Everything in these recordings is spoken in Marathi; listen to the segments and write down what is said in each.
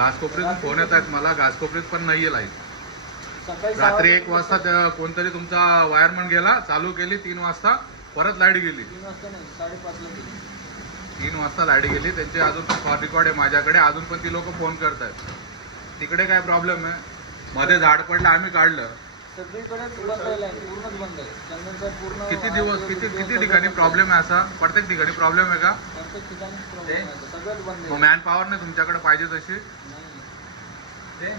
घासकोपरीतून फोन येत आहेत मला, घासकोपरीत पण नाहीये लाईट. रात्री 1 वाजता कोणतरी तुमचा वायरमन गेला, चालू केली 3 वाजता, परत लाईट गेली. 3 वाजता नाही, 5:30 ला गेली. 3 वाजता लाईट गेली. त्यांचे अजून कॉल रेकॉर्ड आहे माझ्याकडे, अजून पण ती लोक फोन करतायत. तिकडे काय प्रॉब्लेम आहे? मध्ये झाड पडलं, आम्ही काढलं. सगळीकडे बंद आहे, पूर्णच बंद आहे. चंदनचा पूर्ण किती दिवस किती ठिकाणी प्रॉब्लेम आहे असा? प्रत्येक ठिकाणी प्रॉब्लेम आहे का? प्रत्येक ठिकाणी प्रॉब्लेम आहे, सगळंच बंद मग आहे. मॅन पॉवर नाही तुमच्याकडे पाहिजे तशी? नाही.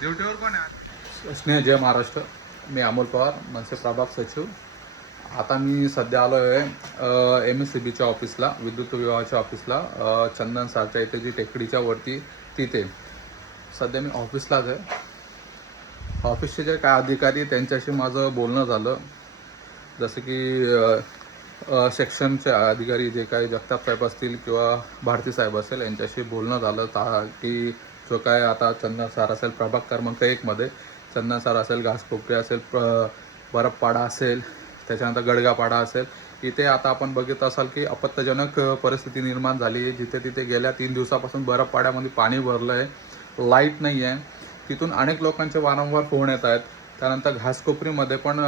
ड्युटीवर कोण आहे? स्नेह, जय महाराष्ट्र. मी अमोल पवार, मनसे प्रभाग सचिव. आता मी सध्या आलो आहे MSCBच्या ऑफिसला, विद्युत विभागाच्या ऑफिसला, चंदन सारच्या इथे जी टेकडीच्या वरती तिथे सध्या मी ऑफिसलाच आहे. ऑफिसचे जे काय अधिकारी त्यांच्याशी माझं बोलणं झालं. जसं की सेक्शनचे अधिकारी जे काही जगताप साहेब असतील किंवा भारती साहेब असेल यांच्याशी बोलणं झालं की जो काय आता चंदन सार असेल प्रभाग क्रमांक 1 मध्ये, चंदन सार असेल, घासकोपरी असेल, बरफपाडा असेल, त्याच्यानंतर गडगापाडा असेल, इथे आता आपण बघत असाल की आपत्तिजनक परिस्थिती निर्माण झाली आहे. जिथे तिथे गेल्या 3 दिवसापासून बरफपाड्यामध्ये पाणी भरलं आहे, लाईट नाही आहे. तिथून अनेक लोकांचे वारंवार फोन येत आहेत. त्यानंतर घासकोपरीमध्ये पण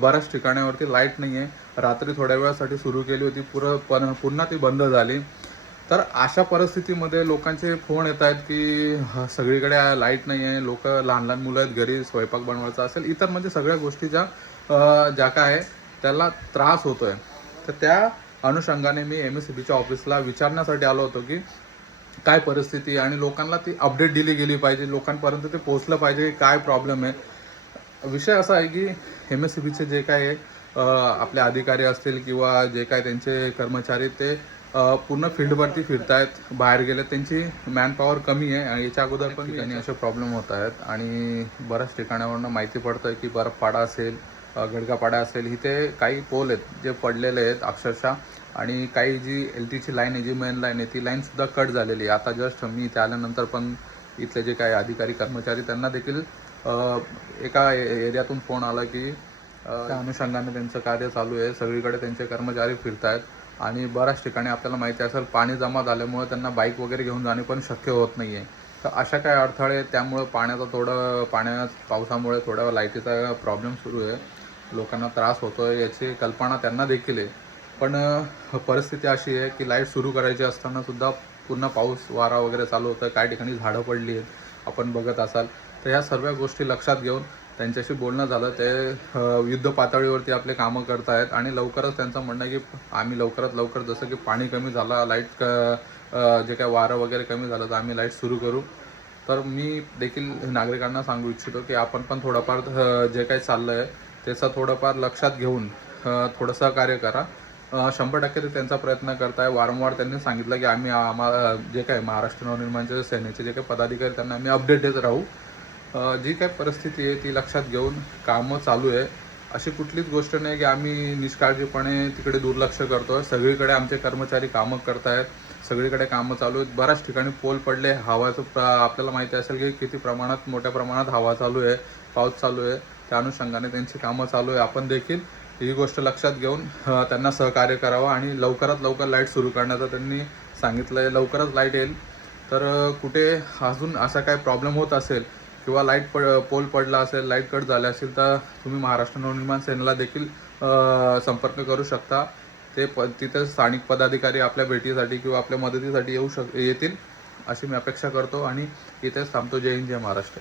बऱ्याच ठिकाणावरती लाईट नाही आहे. रात्री थोड्या वेळासाठी सुरू केली होती, पुन्हा ती बंद झाली. तर अशा परिस्थितीमध्ये लोकांचे फोन येत आहेत की सगळीकडे लाईट नाही आहे, लोक लहान लहान मुलं आहेत घरी, स्वयंपाक बनवायचा असेल, इतर म्हणजे सगळ्या गोष्टीच्या ज्या काय आहे त्याला त्रास होतो आहे. तर त्या अनुषंगाने मी MSCBच्या ऑफिसला विचारण्यासाठी आलो होतो की काय परिस्थिती आणि लोकांना ती अपडेट दिली गेली पाहिजे, लोकांपर्यंत ते पोहोचलं पाहिजे की काय प्रॉब्लेम आहे. विषय असा आहे की MSCBचे जे काय आपले अधिकारी असतील किंवा जे काय त्यांचे कर्मचारी ते पूर्ण फील्डवरती फिरतायत, बाहेर गेले, त्यांची मॅनपॉवर कमी आहे. आणि याच्या अगोदर पण ठिकाणी असे प्रॉब्लेम होत आहेत आणि बऱ्याच ठिकाणावरून माहिती पडतं आहे की बर्फपाडा असेल, गडगापाडा असेल, इथे काही पोल आहेत जे पडलेले आहेत अक्षरशः. आणि काही जी LTची लाईन आहे, जी मेन लाईन आहे, ती लाईनसुद्धा कट झालेली आहे. आता जस्ट मी इथे आल्यानंतर पण इथले जे काही अधिकारी कर्मचारी त्यांना देखील एका एरियातून फोन आला की त्या अनुषंगाने त्यांचं कार्य चालू आहे. सगळीकडे त्यांचे कर्मचारी फिरत आहेत आणि बऱ्याच ठिकाणी आपल्याला माहिती असेल पाणी जमा झाल्यामुळे त्यांना बाईक वगैरे घेऊन जाणे पण शक्य होत नाही आहे. तर अशा काय अडथळे, त्यामुळे पावसामुळे थोडा लाईटीचा प्रॉब्लेम सुरू आहे, लोकांना त्रास होतो आहे, याची कल्पना त्यांना देखील आहे. पण परिस्थिती अशी आहे की लाईट सुरू करायची असताना सुद्धा पुन्हा पाऊस वारा वगैरे चालू होतं, काही ठिकाणी झाडं पडली आहेत, आपण बघत असाल. तर ह्या सर्व गोष्टी लक्षात घेऊन त्यांच्याशी बोलणं झालं. ते युद्ध पातळीवरती आपले कामं करत आहेत आणि लवकरच त्यांचं म्हणणं आहे की आम्ही लवकरात लवकर, जसं की पाणी कमी झालं, लाईट जे काय वारं वगैरे कमी झालं तर आम्ही लाईट सुरू करू. तर मी देखील नागरिकांना सांगू इच्छितो की आपण पण थोडंफार जे काही चाललं आहे त्याचं थोडंफार लक्षात घेऊन थोडं सहकार्य करा. 100% ते त्यांचा प्रयत्न करत आहे. वारंवार त्यांनी सांगितलं की आम्हाला जे काय महाराष्ट्र नवनिर्माणचे सेनेचे जे काही पदाधिकारी त्यांना आम्ही अपडेट देत राहू. जी काय परिस्थिती आहे ती लक्षात घेऊन कामं चालू आहे. अशी कुठलीच गोष्ट नाही की आम्ही निष्काळजीपणे तिकडे दुर्लक्ष करतो आहे. सगळीकडे आमचे कर्मचारी कामं करत आहेत, सगळीकडे कामं चालू आहेत. बऱ्याच ठिकाणी पोल पडले, हवाचं आपल्याला माहिती असेल की किती प्रमाणात, मोठ्या प्रमाणात हवा चालू आहे, पाऊस चालू आहे. त्या अनुषंगाने त्यांची कामं चालू आहे. आपण देखील ही गोष्ट लक्षात घेऊन त्यांना सहकार्य करावं आणि लवकरात लवकर लाईट सुरू करण्याचं त्यांनी सांगितलं आहे. लवकरच लाईट येईल. तर कुठे अजून असा काय प्रॉब्लेम होत असेल किंवा पोल पडला असेल, लाईट कट झाले असेल, तर तुम्ही महाराष्ट्र नवनिर्माण सेनेला देखील संपर्क करू शकता. ते तिथे स्थानिक पदाधिकारी आपल्या भेटीसाठी किंवा आपल्या मदतीसाठी येतील अशी मी अपेक्षा करतो आणि इथेच थांबतो. जय हिंद, जय महाराष्ट्र.